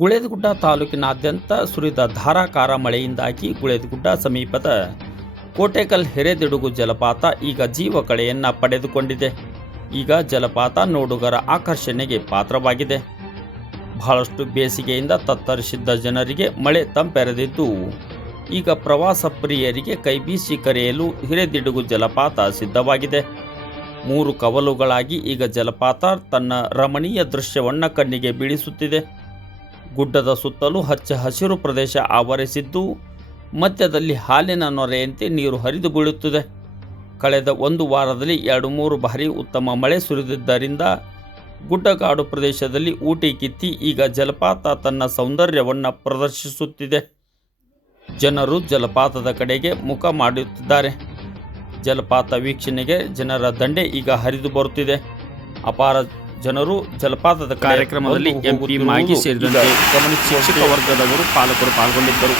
ಗುಳೇದಗುಡ್ಡ ತಾಲೂಕಿನಾದ್ಯಂತ ಸುರಿದ ಧಾರಾಕಾರ ಮಳೆಯಿಂದಾಗಿ ಗುಳೇದಗುಡ್ಡ ಸಮೀಪದ ಕೋಟೆಕಲ್ ಹಿರೇದಿಡುಗು ಜಲಪಾತ ಈಗ ಜೀವ ಕಳೆಯನ್ನು ಪಡೆದುಕೊಂಡಿದೆ. ಈಗ ಜಲಪಾತ ನೋಡುಗರ ಆಕರ್ಷಣೆಗೆ ಪಾತ್ರವಾಗಿದೆ. ಬಹಳಷ್ಟು ಬೇಸಿಗೆಯಿಂದ ತತ್ತರಿಸಿದ್ದ ಜನರಿಗೆ ಮಳೆ ತಂಪೆರೆದಿದ್ದು ಈಗ ಪ್ರವಾಸ ಪ್ರಿಯರಿಗೆ ಕೈಬೀಸಿ ಕರೆಯಲು ಹಿರೇದಿಡುಗು ಜಲಪಾತ ಸಿದ್ಧವಾಗಿದೆ. 3 ಕವಲುಗಳಾಗಿ ಈಗ ಜಲಪಾತ ತನ್ನ ರಮಣೀಯ ದೃಶ್ಯವನ್ನು ಕಣ್ಣಿಗೆ ಬೀಳಿಸುತ್ತಿದೆ. ಗುಡ್ಡದ ಸುತ್ತಲೂ ಹಚ್ಚ ಹಸಿರು ಪ್ರದೇಶ ಆವರಿಸಿದ್ದು ಮಧ್ಯದಲ್ಲಿ ಹಾಲಿನ ನೊರೆಯಂತೆ ನೀರು ಹರಿದು ಬೀಳುತ್ತಿದೆ. ಕಳೆದ 1 ವಾರದಲ್ಲಿ 2-3 ಬಾರಿ ಉತ್ತಮ ಮಳೆ ಸುರಿದಿದ್ದರಿಂದ ಗುಡ್ಡಗಾಡು ಪ್ರದೇಶದಲ್ಲಿ ಊಟಿ ಕಿತ್ತಿ ಈಗ ಜಲಪಾತ ತನ್ನ ಸೌಂದರ್ಯವನ್ನು ಪ್ರದರ್ಶಿಸುತ್ತಿದೆ. ಜನರು ಜಲಪಾತದ ಕಡೆಗೆ ಮುಖ ಮಾಡುತ್ತಿದ್ದಾರೆ. ಜಲಪಾತ ವೀಕ್ಷಣೆಗೆ ಜನರ ದಂಡೆ ಈಗ ಹರಿದು ಬರುತ್ತಿದೆ. ಅಪಾರ ಜನರು ಜಲಪಾತದ ಕಾರ್ಯಕ್ರಮದಲ್ಲಿ ಎಂಪಿ ಮಾಗಿ ಸೇರಿದಂತೆ ಶಿಕ್ಷಕ ವರ್ಗದವರು ಪಾಲಕರು ಪಾಲ್ಗೊಂಡಿದ್ದರು.